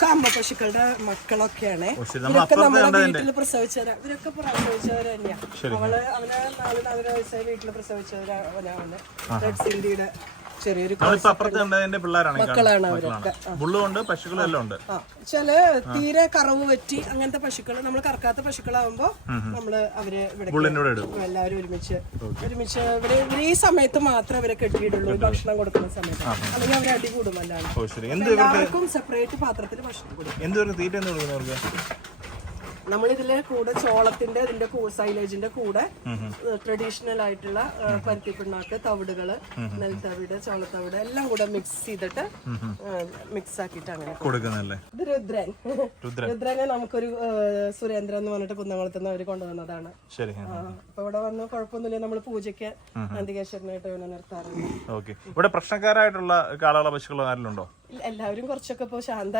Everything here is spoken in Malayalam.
ഇതൊക്കെ അമ്മ പശുക്കളുടെ മക്കളൊക്കെയാണ്. ഇതൊക്കെ നമ്മുടെ വീട്ടിൽ പ്രസവിച്ചവരാ. ഇവരൊക്കെ പ്രസവിച്ചവര് തന്നെയാണ്. അവന് 4 വയസ്സായി വീട്ടിൽ പ്രസവിച്ചവരാണ്. റെഡ് സിന്ധിയുടെ ചെറിയൊരു മക്കളാണ് അവരൊക്കെ. ചില തീരെ കറവ് പറ്റി അങ്ങനത്തെ പശുക്കൾ നമ്മൾ കറക്കാത്ത പശുക്കളാവുമ്പോ നമ്മള് അവര് എല്ലാവരും ഒരുമിച്ച് ഇവര് ഈ സമയത്ത് മാത്രമേ അവരെ കെട്ടിയിടുള്ളൂ, ഭക്ഷണം കൊടുക്കുന്ന സമയത്ത്. അല്ലെങ്കിൽ അവരെ അടി കൂടും. എല്ലാവർക്കും സെപ്പറേറ്റ് പാത്രത്തിൽ ഭക്ഷണം കൊടുക്കും. നമ്മളിതിലെ കൂടെ ചോളത്തിന്റെ ഇതിന്റെ സൈലേജിന്റെ കൂടെ ട്രഡീഷണൽ ആയിട്ടുള്ള പരുത്തിപ്പിണ്ണാക്ക്, തവിടുകള്, നെൽത്തവിട്, ചോളത്തവിട് എല്ലാം കൂടെ മിക്സ് ചെയ്തിട്ട് മിക്സ് ആക്കിയിട്ട് അങ്ങനെ കൊടുക്കുന്നല്ലേ. ഇത് രുദ്രനെ നമുക്കൊരു സുരേന്ദ്രൻ എന്ന് പറഞ്ഞിട്ട് കുന്നംകുളത്തുനിന്ന് അവര് കൊണ്ടുവന്നതാണ്. അപ്പൊ ഇവിടെ വന്ന് കുഴപ്പമൊന്നുമില്ല. നമ്മള് പൂജയ്ക്ക് നന്ദികേശ്വരനായിട്ട് ഇവനെ നിർത്താറുണ്ട്. ഇവിടെ പ്രശ്നക്കാരായിട്ടുള്ള കാളകള പശുക്കളോ ആരെങ്കിലും ഉണ്ടോ? എല്ലാവരും കുറച്ചൊക്കെ ഇപ്പൊ ശാന്ത